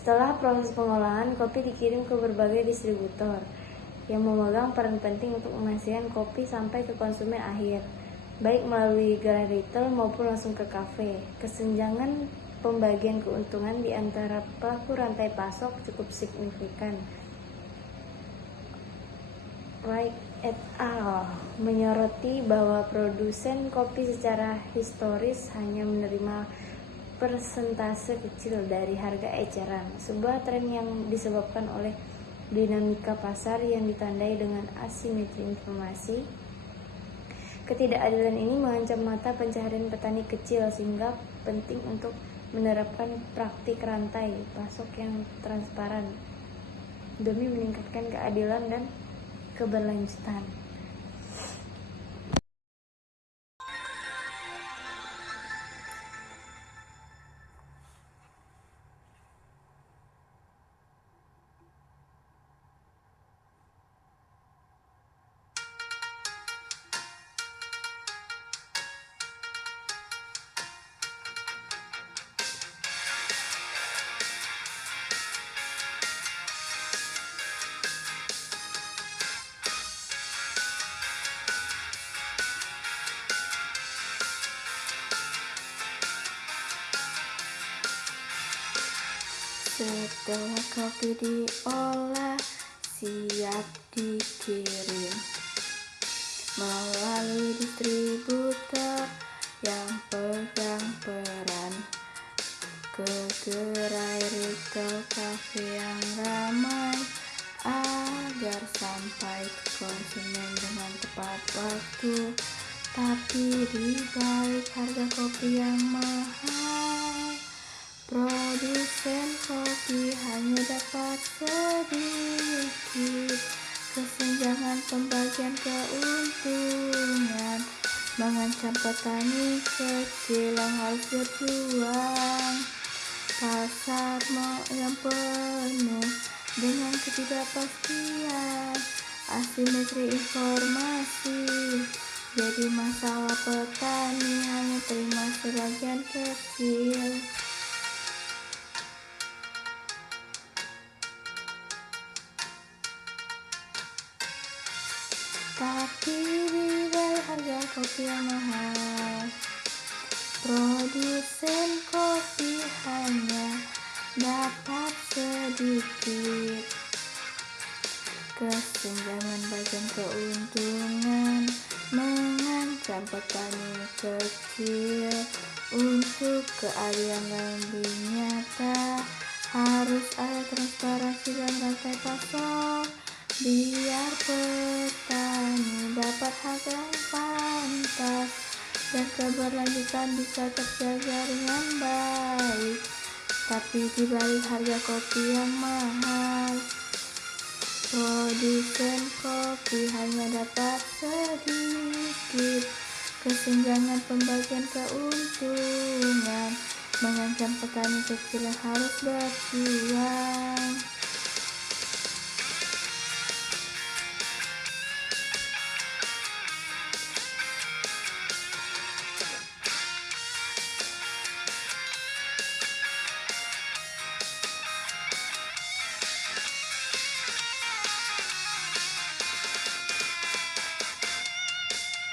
Setelah proses pengolahan, kopi dikirim ke berbagai distributor yang memegang peran penting untuk memastikan kopi sampai ke konsumen akhir, baik melalui gerai retail maupun langsung ke kafe. Kesenjangan pembagian keuntungan di antara pelaku rantai pasok cukup signifikan. Wright et al. Menyoroti bahwa produsen kopi secara historis hanya menerima persentase kecil dari harga eceran, sebuah tren yang disebabkan oleh dinamika pasar yang ditandai dengan asimetri informasi. Ketidakadilan ini mengancam mata pencaharian petani kecil, sehingga penting untuk menerapkan praktik rantai pasok yang transparan demi meningkatkan keadilan dan keberlanjutan. Setelah kopi diolah, siap dikirim melalui distributor yang pegang peran ke gerai retail, kafe yang ramai, agar sampai ke konsumen dengan tepat waktu. Tapi di balik harga kopi yang mahal, produsen kopi hanya dapat sedikit. Kesenjangan pembagian keuntungan mengancam petani kecil yang harus berjuang. Pasar yang penuh dengan ketidakpastian, asimetri informasi jadi masalah. Petani hanya terima sebagian kecil. Tapi di balik harga kopi yang mahal, produsen kopi hanya dapat sedikit. Kesenjangan bagian keuntungan mengancam petani kecil. Untuk keadilan lebih nyata, harus ada transparansi dalam rantai pasok, biar petani dapat harga yang pantas dan keberlanjutan bisa terjaga dengan baik. Tapi di balik harga kopi yang mahal, produsen kopi hanya dapat sedikit. Kesenjangan pembagian keuntungan mengancam petani kecil yang harus berjuang.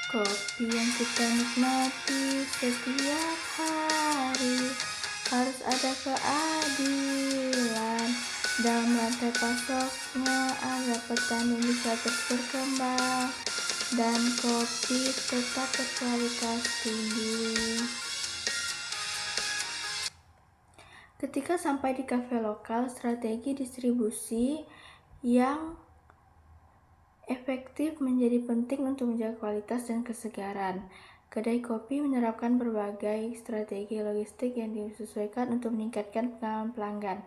Kopi yang kita nikmati setiap hari, harus ada keadilan dalam rantai pasoknya agar petani bisa terus berkembang dan kopi tetap berkualitas tinggi. Ketika sampai di kafe lokal, strategi distribusi yang efektif menjadi penting untuk menjaga kualitas dan kesegaran. Kedai kopi menerapkan berbagai strategi logistik yang disesuaikan untuk meningkatkan pengalaman pelanggan.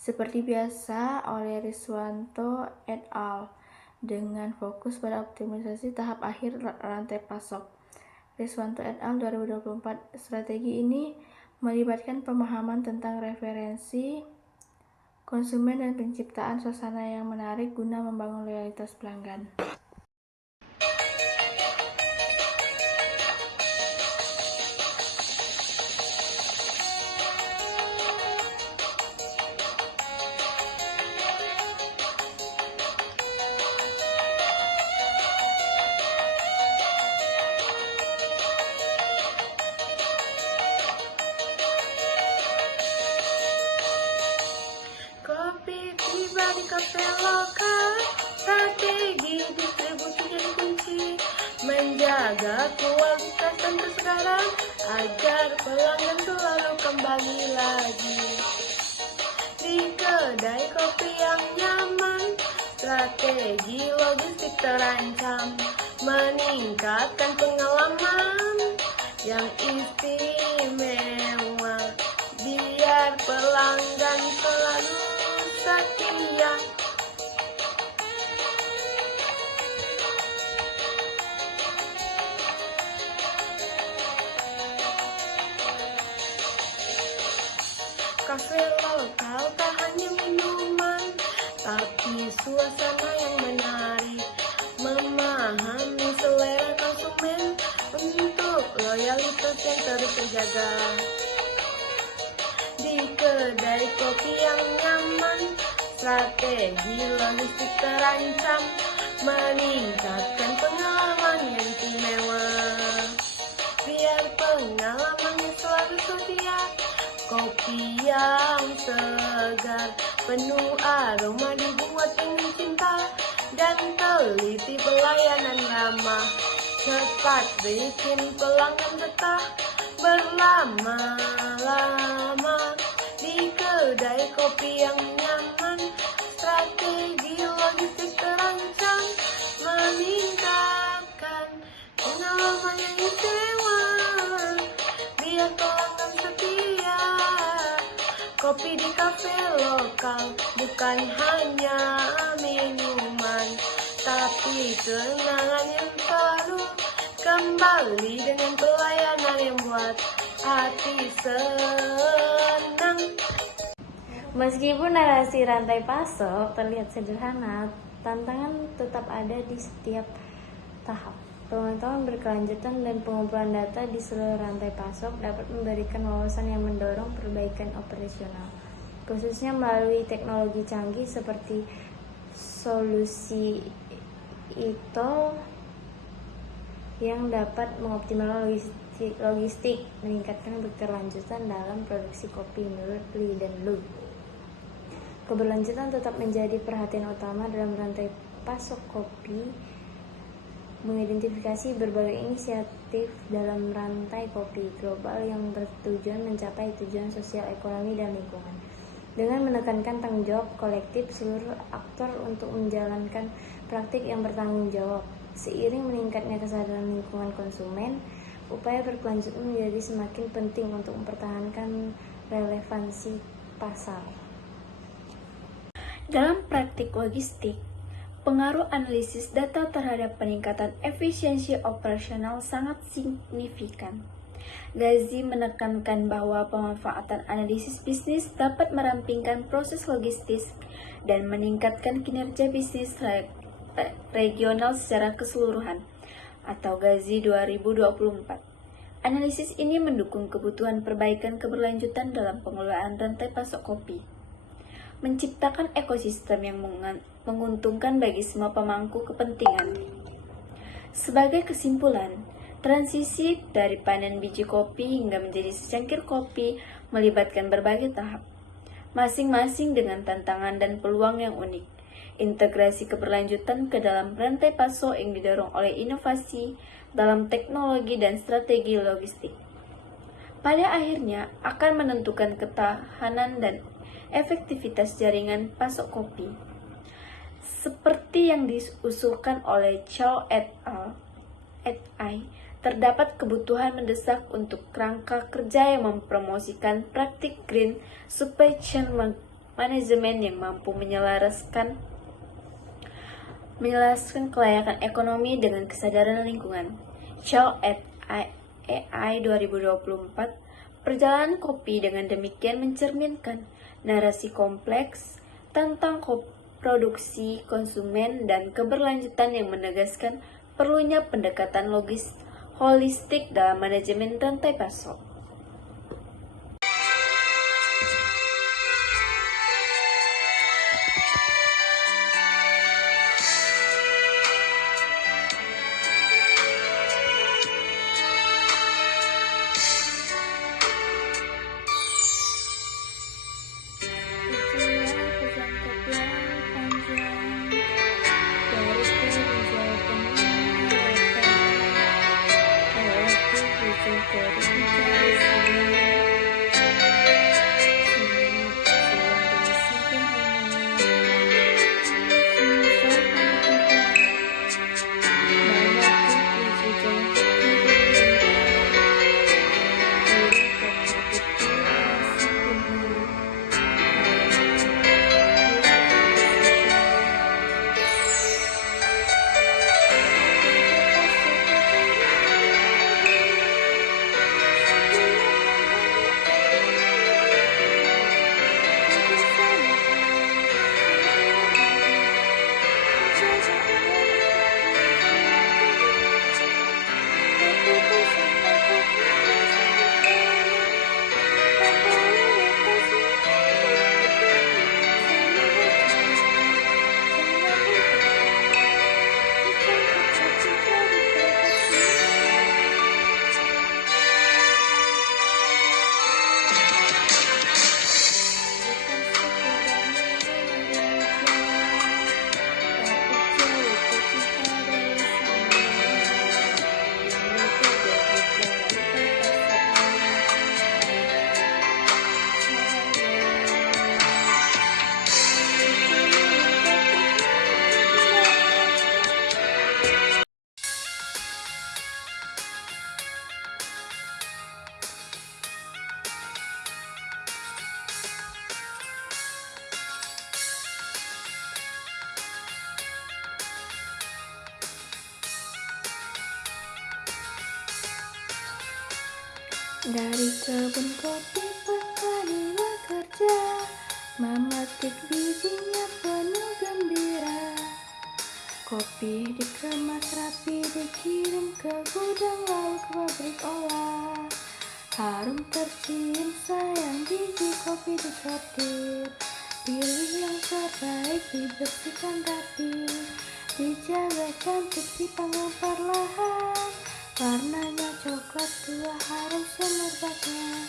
Seperti biasa oleh Riswanto et al. Dengan fokus pada optimalisasi tahap akhir rantai pasok. Riswanto et al. 2024. Strategi ini melibatkan pemahaman tentang referensi konsumen dan penciptaan suasana yang menarik guna membangun loyalitas pelanggan. kafe lokal, strategi distribusi jadi kunci, menjaga kualitas dan kesegaran agar pelanggan selalu kembali lagi. Di kedai kopi yang nyaman, strategi logistik terancam, meningkatkan pengalaman yang istimewa, biar pelanggan selalu setia. Kafe lokal tak hanya minuman, tapi suasana yang menarik, memahami selera konsumen untuk loyalitas yang terus terjaga. Di kedai kopi yang nyaman, strategi logistik terancam, meningkatkan pengalaman yang istimewa, biar pengalamannya selalu setia. Kopi yang segar, penuh aroma dibuat dengan cinta, dan teliti pelayanan ramah, cepat bikin pelanggan betah berlama-lama. Di kedai kopi yang nyaman, strategi logistik terancam, meningkatkan pengalaman yang istimewa, biar pelanggan setia. Kopi di kafe lokal bukan hanya minuman, tapi kenangan yang selalu kembali dengan pelayanan yang buat hati senang. Meskipun narasi rantai pasok terlihat sederhana, tantangan tetap ada di setiap tahap. Pemantauan berkelanjutan dan pengumpulan data di seluruh rantai pasok dapat memberikan wawasan yang mendorong perbaikan operasional, khususnya melalui teknologi canggih seperti solusi e-tol yang dapat mengoptimalkan logistik, meningkatkan berkelanjutan dalam produksi kopi menurut Lee dan Lu. Keberlanjutan tetap menjadi perhatian utama dalam rantai pasok kopi, mengidentifikasi berbagai inisiatif dalam rantai kopi global yang bertujuan mencapai tujuan sosial, ekonomi, dan lingkungan. Dengan menekankan tanggung jawab kolektif seluruh aktor untuk menjalankan praktik yang bertanggung jawab, seiring meningkatnya kesadaran lingkungan konsumen, upaya berkelanjutan menjadi semakin penting untuk mempertahankan relevansi pasar. Dalam praktik logistik, pengaruh analisis data terhadap peningkatan efisiensi operasional sangat signifikan. Ghazi menekankan bahwa pemanfaatan analisis bisnis dapat merampingkan proses logistis dan meningkatkan kinerja bisnis regional secara keseluruhan, atau Ghazi 2024. Analisis ini mendukung kebutuhan perbaikan keberlanjutan dalam pengelolaan rantai pasok kopi, menciptakan ekosistem yang menguntungkan bagi semua pemangku kepentingan. Sebagai kesimpulan, transisi dari panen biji kopi hingga menjadi secangkir kopi melibatkan berbagai tahap, masing-masing dengan tantangan dan peluang yang unik. Integrasi keberlanjutan ke dalam rantai pasok yang didorong oleh inovasi dalam teknologi dan strategi logistik, pada akhirnya akan menentukan ketahanan dan efektivitas jaringan pasok kopi. Seperti yang diusulkan oleh Chow et al. Terdapat kebutuhan mendesak untuk kerangka kerja yang mempromosikan praktik green supply chain management yang mampu menyelaraskan kelayakan ekonomi dengan kesadaran lingkungan. Chow et al. 2024, perjalanan kopi dengan demikian mencerminkan narasi kompleks tentang produksi, konsumen, dan keberlanjutan yang menegaskan perlunya pendekatan holistik dalam manajemen rantai pasok. Dari kebun kopi petani bekerja, memetik bijinya penuh gembira. Kopi dikemas rapi, dikirim ke gudang, lalu ke pabrik olah. Harum tercium, sayang biji kopi disortir. Pilih yang terbaik, dibersihkan rapi, dijaga cantik, dipanggang perlahan. Warnanya coklat tua, harum semerbaknya,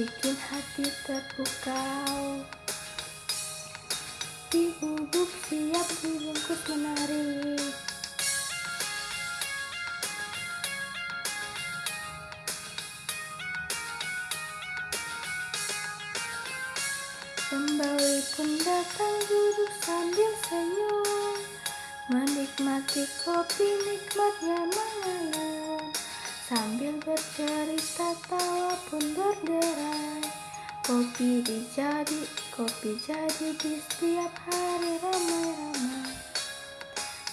bikin hati terpukau. Dibubuk siap dibungkus menarik. Pembeli pun datang duduk sambil senyum, menikmati kopi, nikmatnya mengalun. Sambil bercerita tawa pun berderai. Kopi jadi di setiap hari ramai-ramai.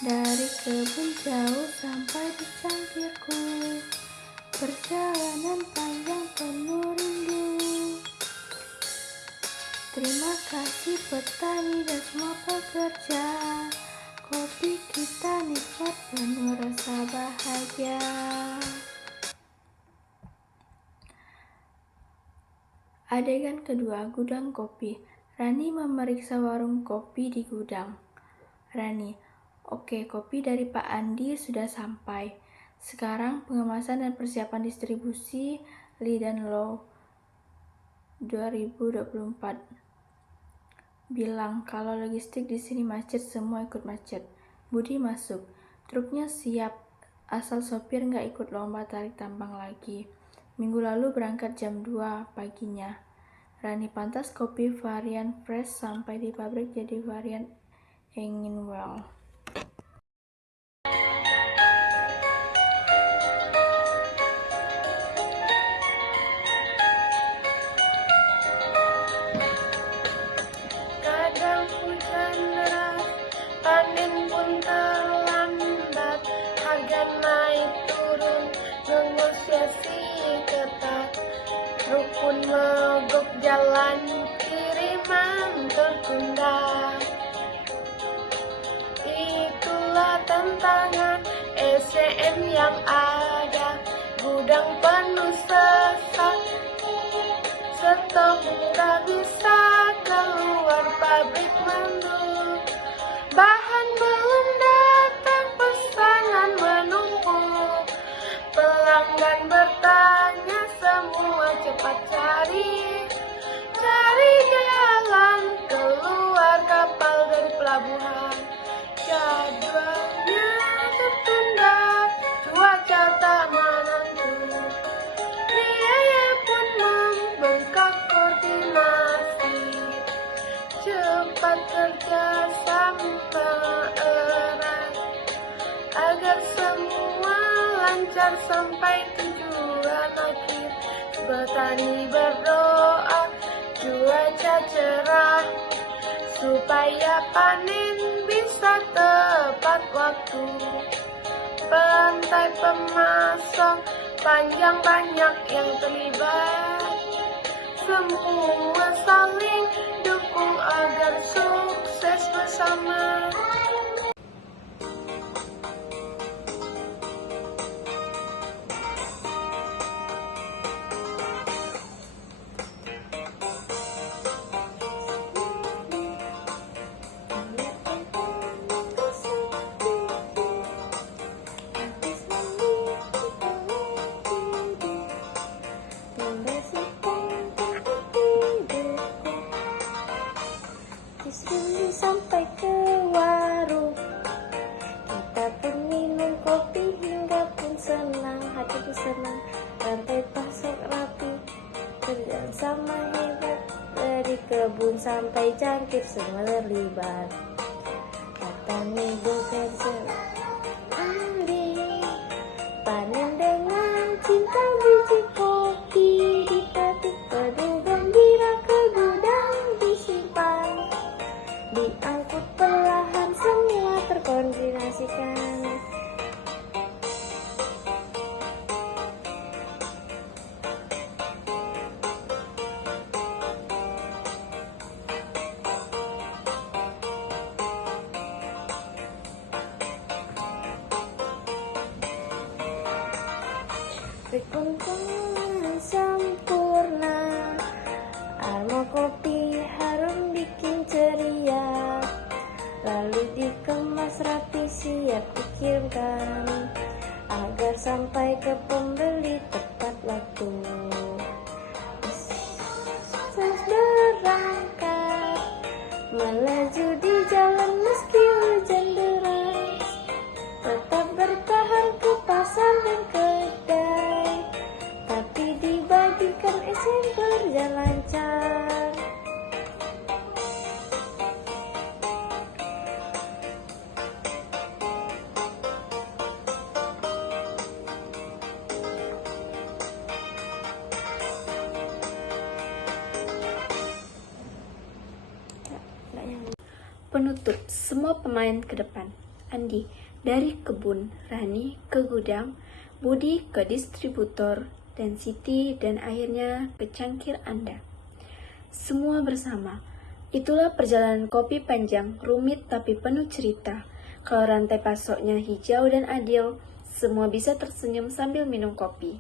Dari kebun jauh sampai di cangkirku, perjalanan panjang penuh rindu. Terima kasih petani dan semua pekerja, kopi kita nikmat penuh rasa bahagia. Adegan kedua, gudang kopi. Rani memeriksa warung kopi di gudang. Rani, oke, kopi dari Pak Andi sudah sampai. Sekarang pengemasan dan persiapan distribusi Lee dan Low 2024. Bilang kalau logistik di sini macet, semua ikut macet. Budi masuk. Truknya siap, asal sopir nggak ikut lomba tarik tambang lagi. Minggu lalu berangkat jam 2 paginya. Rani pantas kopi varian fresh sampai di pabrik jadi varian Engin Well. Kadang hujan deras, panen pun terlambat, harga naik turun, negosiasi ketat. Truk pun mogok jalan, kiriman tertunda. Itulah tantangan SCM yang ada, gudang penuh sesak, stok tak bisa keluar, pabrik mendung. Bahan belum datang, pesanan menumpuk. Pelanggan bertanya, semua cepat cari jalan keluar kapal dari pelabuhan. Jadwalnya tertunda, cuaca tak menentu. Biaya pun membengkak, koordinasi cepat kerja sama erat agar semua lancar sampai tujuan akhir. Petani berdoa cuaca cerah supaya panen bisa tepat waktu. Pantai pemasok panjang, banyak yang terlibat, semua saling dukung agar sukses bersama. Disini sampai ke warung, kita pun minum kopi hingga pun senang, hati pun senang. Rantai pasok rapi, kerjaan sama hebat, dari kebun sampai cangkir semua terlibat. Petani bekerja Andi, panen dengan cinta biji kopi, dipetik penuh gembira, ke gudang disimpan, diangkut perlahan, semua terkoordinasikan. kopi kuntum sempurna, aroma kopi harum bikin ceria, lalu dikemas rapi siap dikirimkan agar sampai ke pembeli tepat waktu. Terus berangkat melaju di jalan meski hujan deras, tetap bertahan ke pasar dan kedai, tapi dibagikan izin berjalan lancar. Penutup, semua pemain ke depan. Andi, dari kebun, Rani ke gudang, Budi ke distributor, dan Siti dan akhirnya ke cangkir Anda. Semua bersama. Itulah perjalanan kopi panjang, rumit tapi penuh cerita. Kalau rantai pasoknya hijau dan adil, semua bisa tersenyum sambil minum kopi.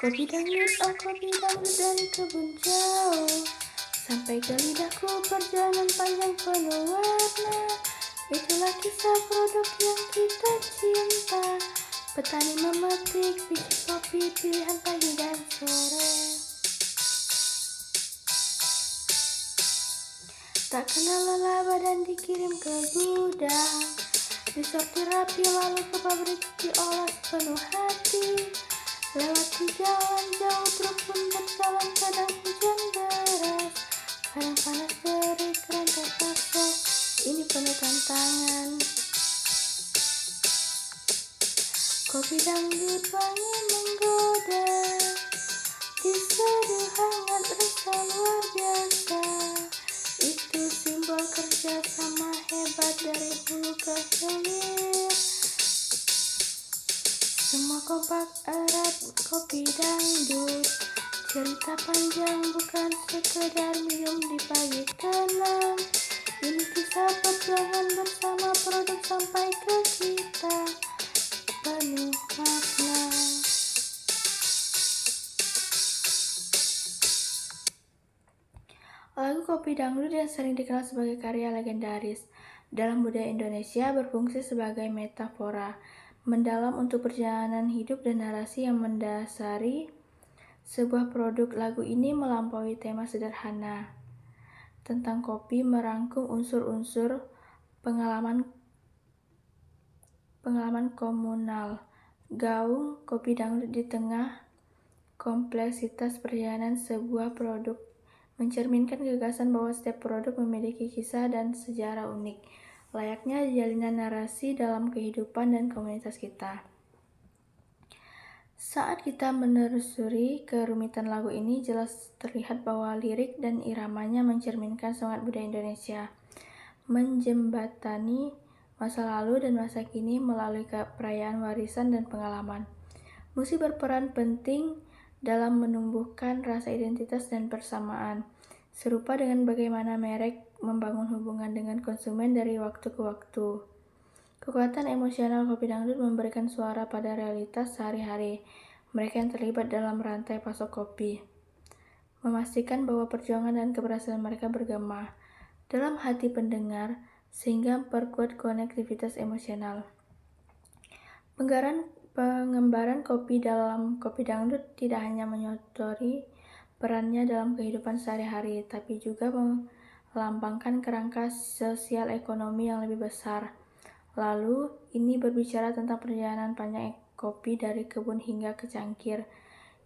Kopi dangdut, oh kopi dangdut dari kebun jauh, sampai ke lidahku perjalanan panjang penuh warna. Itulah kisah produk yang kita cinta. Petani memetik biji kopi pilihan pagi dan sore. Tak kenal lelah badan dikirim ke gudang, disortir rapi lalu ke pabrik diolah penuh hati. Lewati jalan jauh truk pun berjalan, kadang hujan deras, kadang panas terik, rantai pasok ini penuh tantangan. Kopi dangdut wangi menggoda, diseduh hangat rasa luar biasa. Itu simbol kerja sama hebat dari hulu ke hilir. Semua kompak erat kopi dangdut, cerita panjang bukan sekedar minum di pagi tenang. Ini kisah perjuangan bersama produk sampai ke kita, penuh makna. Lagu Kopi Dangdut yang sering dikenal sebagai karya legendaris dalam budaya Indonesia berfungsi sebagai metafora mendalam untuk perjalanan hidup dan narasi yang mendasari sebuah produk. Lagu ini melampaui tema sederhana tentang kopi, merangkum unsur-unsur pengalaman komunal. Gaung Kopi Dangdut di tengah kompleksitas perjalanan sebuah produk mencerminkan gagasan bahwa setiap produk memiliki kisah dan sejarah unik, layaknya jalinan narasi dalam kehidupan dan komunitas kita. Saat kita menelusuri kerumitan lagu ini, jelas terlihat bahwa lirik dan iramanya mencerminkan semangat budaya Indonesia, menjembatani masa lalu dan masa kini melalui perayaan warisan dan pengalaman. Musik berperan penting dalam menumbuhkan rasa identitas dan persamaan, serupa dengan bagaimana merek membangun hubungan dengan konsumen dari waktu ke waktu. Kekuatan emosional Kopi Dangdut memberikan suara pada realitas sehari-hari mereka yang terlibat dalam rantai pasok kopi, memastikan bahwa perjuangan dan keberhasilan mereka bergema dalam hati pendengar sehingga memperkuat konektivitas emosional. Pengembaraan kopi dalam Kopi Dangdut tidak hanya menyotori perannya dalam kehidupan sehari-hari, tapi juga melambangkan kerangka sosial ekonomi yang lebih besar. Lalu, ini berbicara tentang perjalanan panjang kopi dari kebun hingga ke cangkir,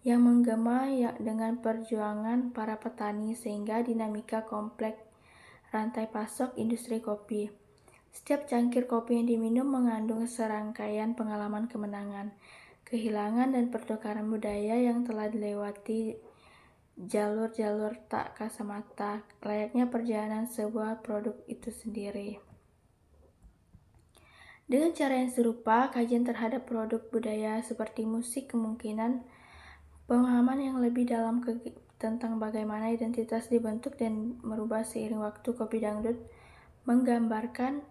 yang menggema dengan perjuangan para petani sehingga dinamika kompleks rantai pasok industri kopi. Setiap cangkir kopi yang diminum mengandung serangkaian pengalaman kemenangan, kehilangan, dan pertukaran budaya yang telah dilewati jalur-jalur tak kasat mata, layaknya perjalanan sebuah produk itu sendiri. Dengan cara yang serupa, kajian terhadap produk budaya seperti musik kemungkinan pemahaman yang lebih dalam tentang bagaimana identitas dibentuk dan merubah seiring waktu. Kopi Dangdut menggambarkan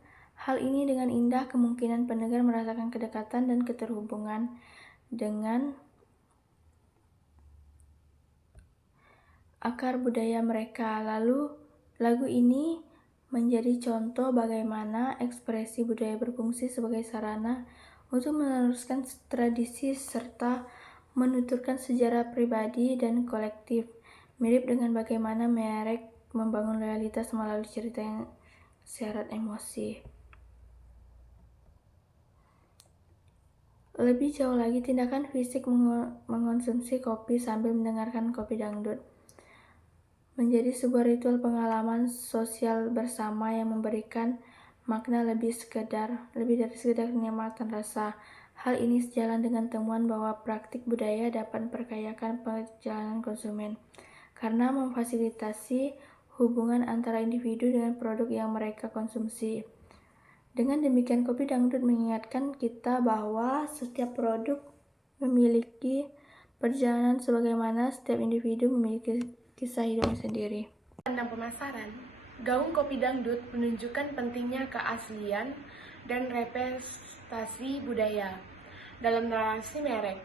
hal ini dengan indah. Kemungkinan pendengar merasakan kedekatan dan keterhubungan dengan akar budaya mereka. Lalu, lagu ini menjadi contoh bagaimana ekspresi budaya berfungsi sebagai sarana untuk meneruskan tradisi serta menuturkan sejarah pribadi dan kolektif, mirip dengan bagaimana merek membangun loyalitas melalui cerita yang syarat emosi. Lebih jauh lagi, tindakan fisik mengonsumsi kopi sambil mendengarkan Kopi Dangdut menjadi sebuah ritual pengalaman sosial bersama yang memberikan makna lebih dari sekedar kenikmatan rasa. Hal ini sejalan dengan temuan bahwa praktik budaya dapat memperkayakan perjalanan konsumen karena memfasilitasi hubungan antara individu dengan produk yang mereka konsumsi. Dengan demikian, Kopi Dangdut mengingatkan kita bahwa setiap produk memiliki perjalanan sebagaimana setiap individu memiliki kisah hidupnya sendiri. Pandang pemasaran, gaung Kopi Dangdut menunjukkan pentingnya keaslian dan representasi budaya dalam narasi merek.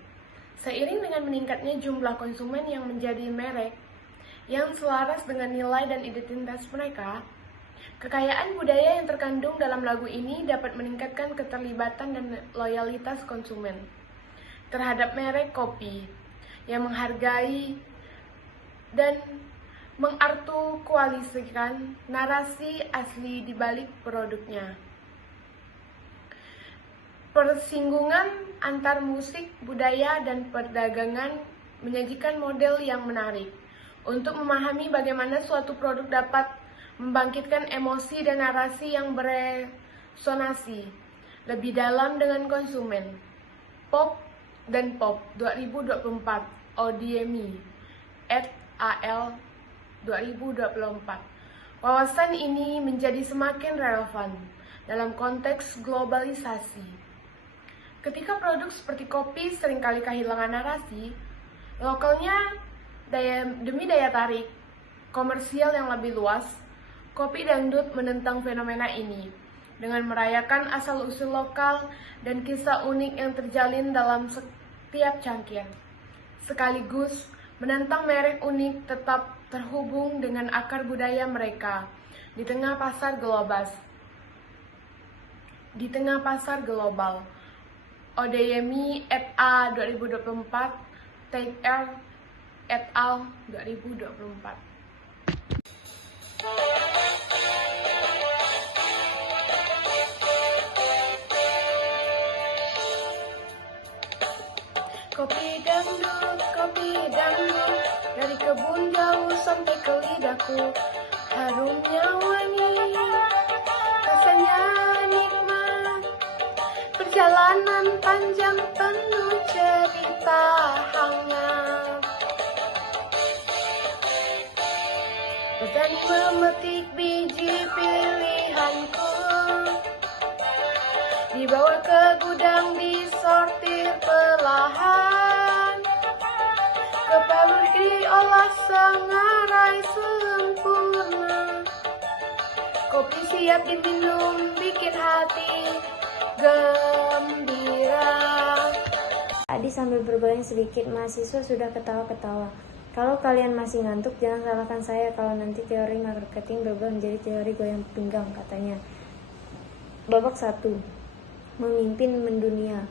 Seiring dengan meningkatnya jumlah konsumen yang menjadi merek yang selaras dengan nilai dan identitas mereka, Kekayaan budaya yang terkandung dalam lagu ini dapat meningkatkan keterlibatan dan loyalitas konsumen terhadap merek kopi yang menghargai dan mengartikulasikan narasi asli di balik produknya. Persinggungan antar musik, budaya, dan perdagangan menyajikan model yang menarik untuk memahami bagaimana suatu produk dapat membangkitkan emosi dan narasi yang beresonansi lebih dalam dengan konsumen. Pop dan Pop 2024 Odemi et al. 2024. Wawasan ini menjadi semakin relevan dalam konteks globalisasi. Ketika produk seperti kopi seringkali kehilangan narasi, lokalnya demi daya tarik komersial yang lebih luas, Kopi Dangdut menentang fenomena ini dengan merayakan asal-usul lokal dan kisah unik yang terjalin dalam setiap cangkir. Sekaligus menantang merek unik tetap terhubung dengan akar budaya mereka di tengah pasar global. Odeyemi et al. 2024, Take Air et al. 2024. Kopi dangdut, dari kebun jauh sampai ke lidahku. Harumnya wangi, rasanya nikmat. Perjalanan panjang penuh cerita hangat. Petani memetik biji pilihanku, dibawa ke gudang disortir perlahan, ke pabrik diolah sengarai sempurna. Kopi siap diminum bikin hati gembira. Adi sambil berbaring sedikit, mahasiswa sudah ketawa-ketawa. Kalau kalian masih ngantuk, jangan salahkan saya kalau nanti teori marketing berubah menjadi teori goyang pinggang, katanya. Babak 1. Memimpin mendunia.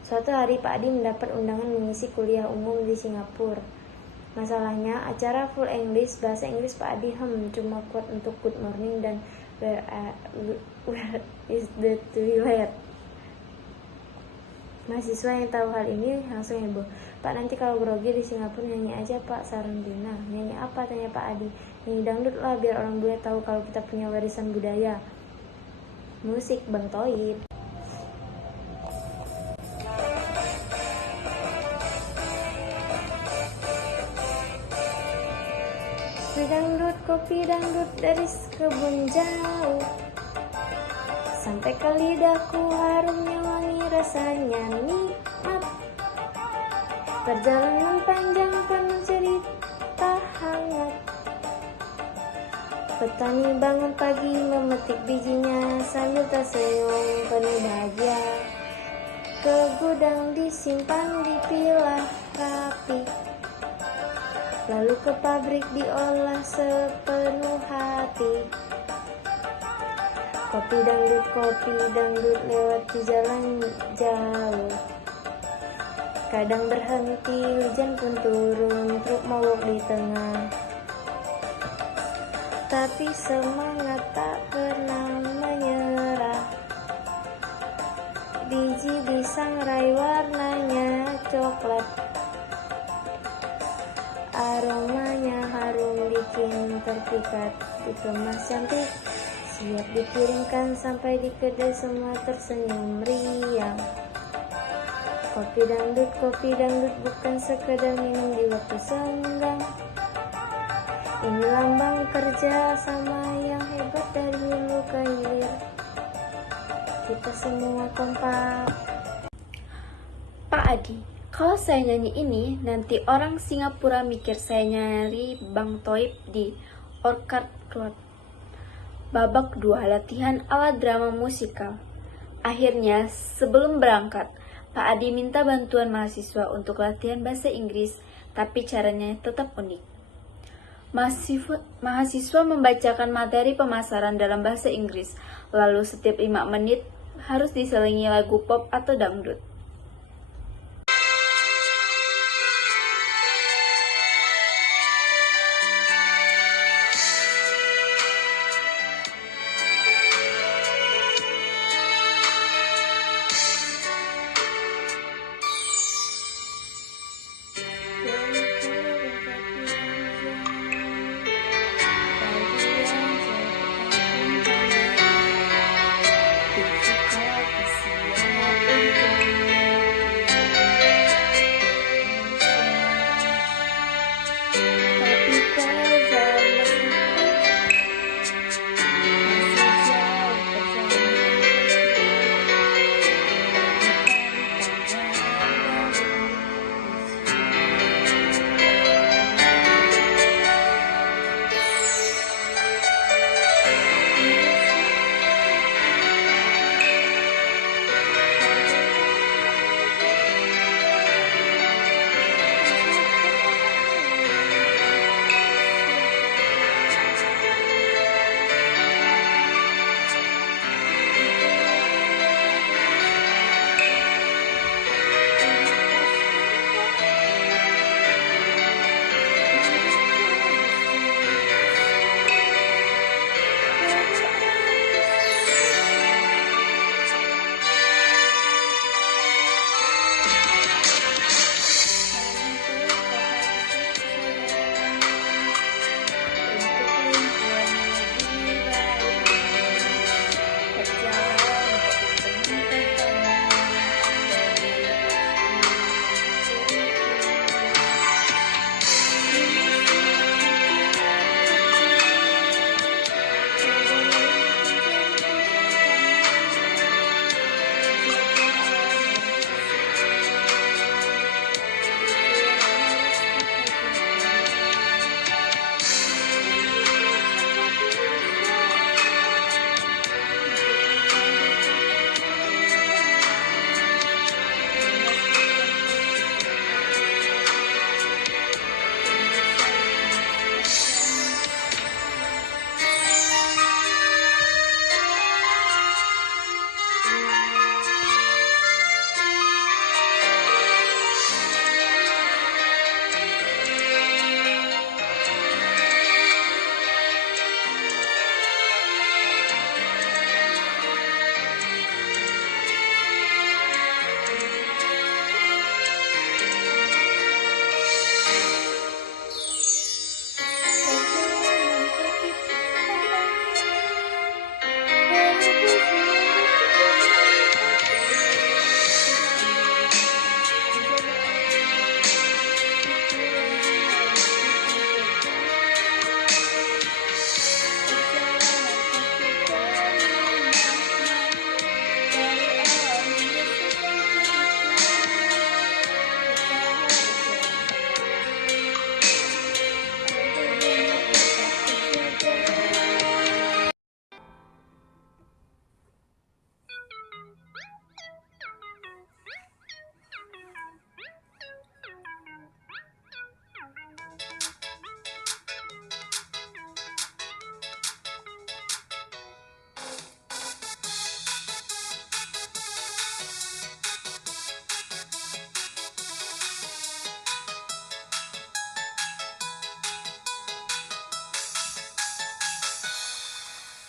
Suatu hari Pak Adi mendapat undangan mengisi kuliah umum di Singapura. Masalahnya, acara full English, bahasa Inggris Pak Adi cuma kuat untuk good morning dan where is the toilet. Mahasiswa yang tahu hal ini langsung heboh. Pak, nanti kalau grogi di Singapura nyanyi aja Pak, saran Dina. Nyanyi apa, tanya Pak Adi. Nyanyi dangdut lah biar orang bule tahu kalau kita punya warisan budaya. Musik Bang Toib. Kopi dangdut dari kebun jauh sampai ke lidahku, harumnya wangi, rasanya nikmat. Perjalanan panjang penuh cerita hangat. Petani bangun pagi memetik bijinya sambil tersenyum penuh bahagia. Ke gudang disimpan, dipilah rapi, lalu ke pabrik diolah sepenuh hati. Kopi dangdut lewat di jalan jauh. Kadang berhenti, hujan pun turun, truk mogok di tengah. Tapi semangat tak pernah menyerah. Biji disangrai warnanya coklat. Aromanya harum bikin terpikat, dikemas cantik, siap dikirimkan sampai di kedai, semua tersenyum riang. Kopi dangdut bukan sekedar minum di waktu senggang. Ini lambang kerja sama yang hebat dari hulu ke hilir. Kita semua kompak. Pak Adi, kalau saya nyanyi ini, nanti orang Singapura mikir saya nyari Bang Toib di Orchard Club. Babak 2, latihan ala drama musikal. Akhirnya, sebelum berangkat, Pak Adi minta bantuan mahasiswa untuk latihan bahasa Inggris, tapi caranya tetap unik. Mahasiswa membacakan materi pemasaran dalam bahasa Inggris, lalu setiap 5 menit harus diselingi lagu pop atau dangdut.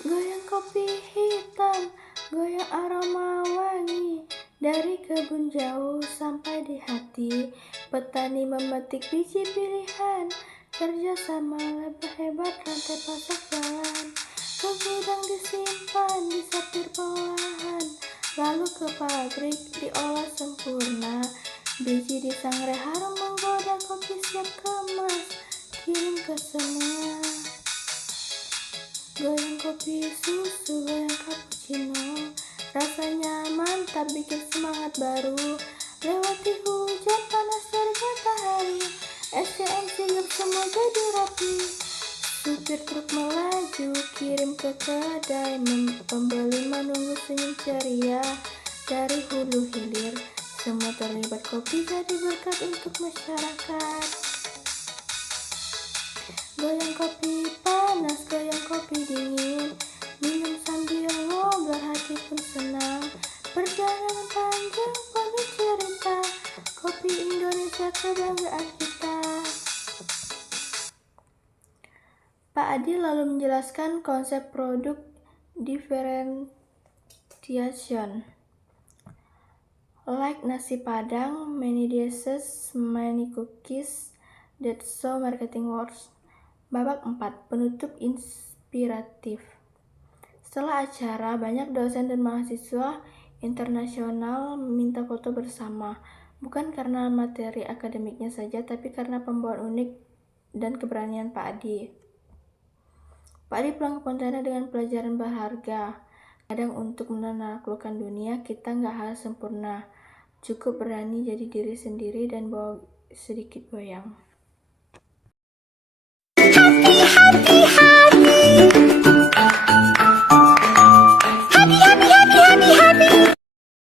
Goyang kopi hitam, goyang aroma wangi, dari kebun jauh sampai di hati. Petani memetik biji pilihan, kerja sama lebih hebat, rantai pasok jalan. Ke gudang disimpan, disortir pengolahan, lalu ke pabrik diolah sempurna. Biji disangrai harum menggoda, kopi siap kemas, kirim ke semua. Goyang kopi susu, goyang cappuccino, rasanya mantap, bikin semangat baru. Lewati hujan panas dari matahari, SCM sigap semua jadi rapi. Supir truk melaju, kirim ke kedai, pembeli menunggu senyum ceria. Dari hulu hilir, semua terlibat, kopi jadi berkat untuk masyarakat. Goyang kopi panas, goyang kopi dingin, minum sambil ngobrol hati pun senang. Perjalanan panjang penuh cerita, kopi Indonesia kebanggaan kita. Pak Adi lalu menjelaskan konsep produk differentiation. Like nasi padang, many dishes, many cookies, that's so marketing works. Babak 4, penutup inspiratif. Setelah acara, banyak dosen dan mahasiswa internasional minta foto bersama, bukan karena materi akademiknya saja, tapi karena pembawaan unik dan keberanian Pak Adi. Pak Adi pulang ke Pontianak dengan pelajaran berharga. Kadang untuk menaklukkan dunia, kita nggak harus sempurna. Cukup berani jadi diri sendiri dan bawa sedikit goyang.